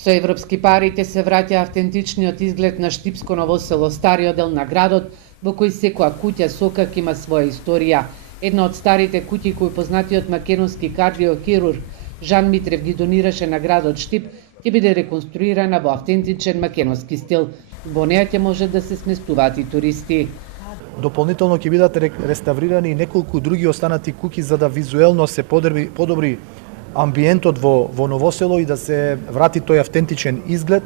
Со европски пари ќе се враќа автентичниот изглед на Штипско Ново село, стариот дел на градот, во кој секоја куќа сокак има своја историја. Една од старите куќи кои познатиот македонски кардиохирург Жан Митрев ги донираше на градот Штип, ќе биде реконструирана во автентичен македонски стил. Во неја ќе може да се сместуваат и туристи. Дополнително ќе бидат реставрирани и неколку други останати куќи за да визуелно се подобри амбиентот во Новосело и да се врати тој автентичен изглед,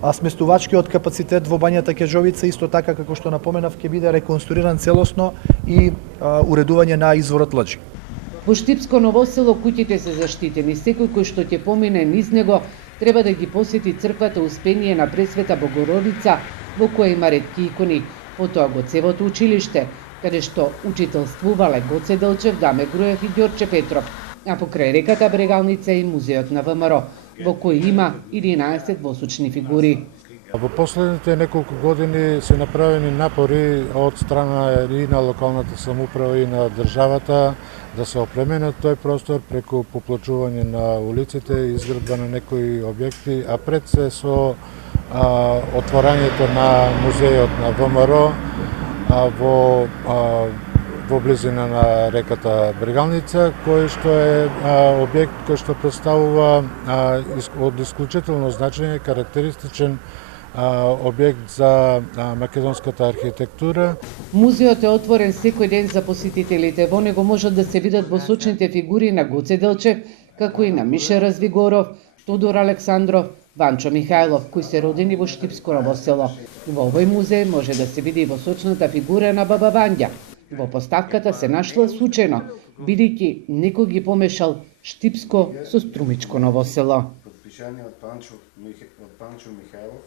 а сместувачкиот капацитет во бањата Кежовица исто така како што напоменав ќе биде реконструиран целосно и уредување на изворот Лъджи. Во Штипско Ново село куќите се заштитени. Секој кој што ќе помине низ него треба да ги посети црквата Успение на Пресвета Богородица, во која има ретки икони. Потоа Гоцевото училиште, каде што учителствувале Гоце Делчев, Даме Груев и Ѓорче Петров, а покрај реката Брегалница и музеот на ВМРО, во кој има 11 восочни фигури. Во последните неколку години се направени напори од страна и на локалната самоуправа и на државата да се опременат тој простор преку поплачување на улиците, изградба на некои објекти, а пред се со отворањето на музеот на ВМРО во близина на реката Брегалница, кој што е објект кој што представува од исклучително значење, карактеристичен објект за македонската архитектура. Музеот е отворен секој ден за посетителите. Во него можат да се видат восочните фигури на Гоце Делчев, како и на Мише Развигоров, Тодор Александров, Ванчо Михајлов, кои се родени во Штипско Ново село. Во овој музеј може да се види и восочната фигура на Баба Вања. Во поставката се нашла случајно, бидејќи некој ги помешал Штипско со Струмичко Ново село. Подпишани од Панчо Михајлов.